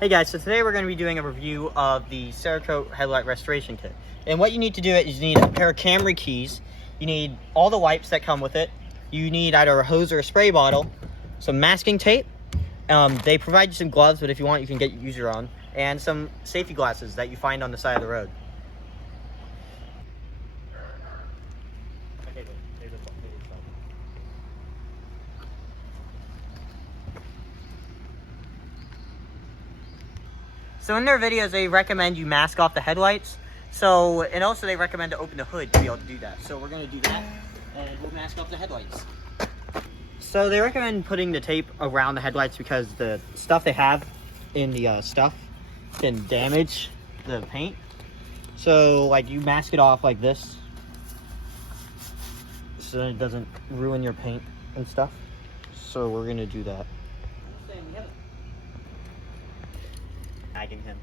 Hey guys, so today we're going to be doing a review of the Cerakote Headlight Restoration Kit. And what you need to do is you need a pair of camera keys, you need all the wipes that come with it, you need either a hose or a spray bottle, some masking tape, they provide you some gloves, but if you want you can use your own, and some safety glasses that you find on the side of the road. So in their videos, they recommend you mask off the headlights. And also they recommend to open the hood to be able to do that. So we're going to do that, and we'll mask off the headlights. So they recommend putting the tape around the headlights because the stuff they have in the stuff can damage the paint. So like you mask it off like this, so that it doesn't ruin your paint and stuff. So we're going to do that. Him.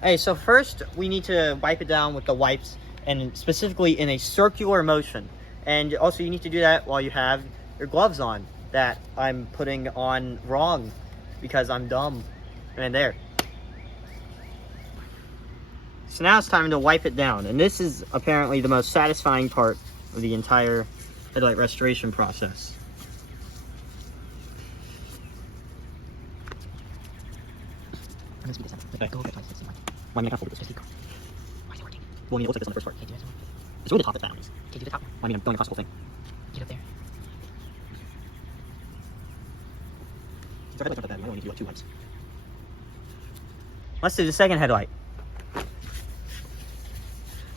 Hey, so first we need to wipe it down with the wipes, and specifically in a circular motion. And also you need to do that while you have your gloves on that I'm putting on wrong because I'm dumb. And there. So now it's time to wipe it down, and this is apparently the most satisfying part of the entire headlight restoration process. Okay. Why am I not fold this? Why is it working? Well, I mean, it looks like this on the first part. Can't do that. It's really the top that's bad on these. Can't do the top one. Well, I mean, I'm going across the whole thing. Get up there. Since our headlights aren't that bad, I only need to do like 2 wipes. Let's do the second headlight.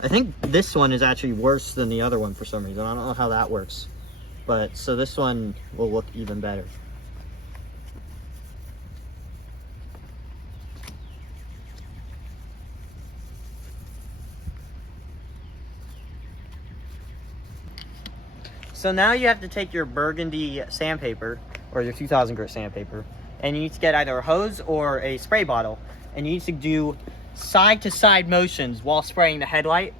I think this one is actually worse than the other one for some reason. I don't know how that works. But, so this one will look even better. So now you have to take your burgundy sandpaper, or your 2000 grit sandpaper, and you need to get either a hose or a spray bottle, and you need to do side-to-side motions while spraying the headlight.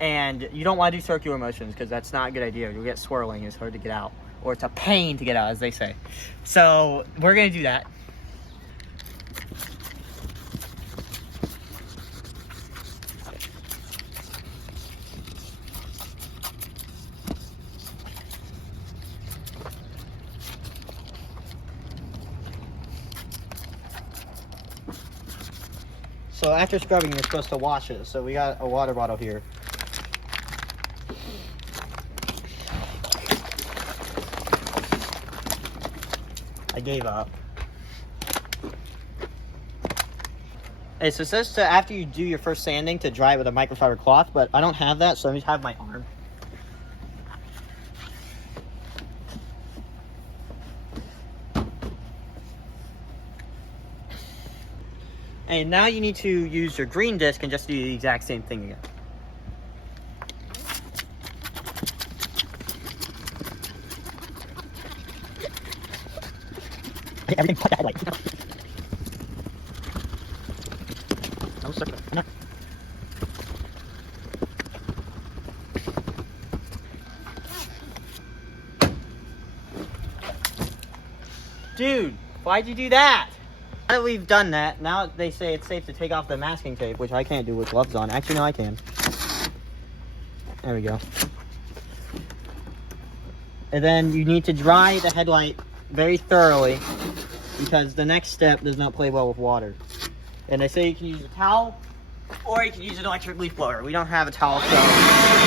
And you don't want to do circular motions because that's not a good idea. You'll get swirling, it's hard to get out, or it's a pain to get out, as they say. So we're going to do that. So after scrubbing, you're supposed to wash it. So we got a water bottle here. I gave up. Hey, so it says to, after you do your first sanding, to dry it with a microfiber cloth, but I don't have that, so I just have my arm. And now you need to use your green disc and just do the exact same thing again. Everything but the headlight. Dude, why'd you do that? Now that we've done that, now they say it's safe to take off the masking tape, which I can't do with gloves on. Actually, no, I can. There we go. And then you need to dry the headlight very thoroughly, because the next step does not play well with water. And they say you can use a towel, or you can use an electric leaf blower. We don't have a towel, so...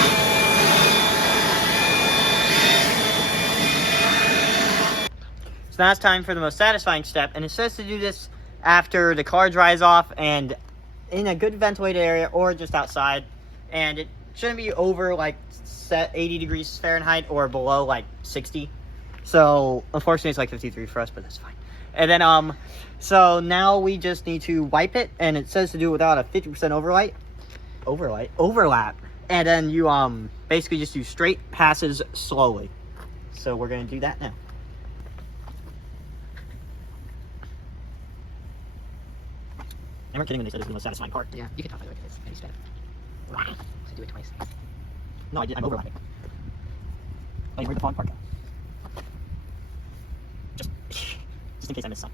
Now it's time for the most satisfying step, and it says to do this after the car dries off and in a good ventilated area or just outside, and it shouldn't be over like 80 degrees Fahrenheit or below like 60. So unfortunately it's like 53 for us, but that's fine. And then so now we just need to wipe it, and it says to do it without a 50% overlap, and then you basically just do straight passes slowly. So we're going to do that now. They weren't kidding when they said it was the most satisfying part. Yeah, you can talk about it like this. And you sped it. Wow. So do it twice. No, I'm overlapping. Oh, where'd the fog part go? Just just in case I missed some.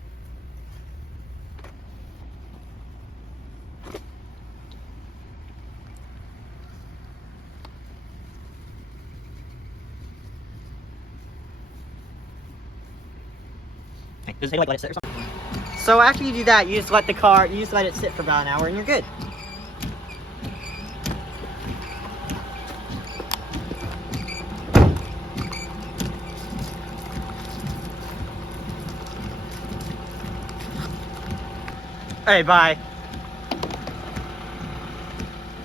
Okay, does it like let it sit or something? So after you do that, you just let it sit for about an hour and you're good. Alright, bye.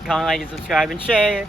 Comment, like, and subscribe, and share.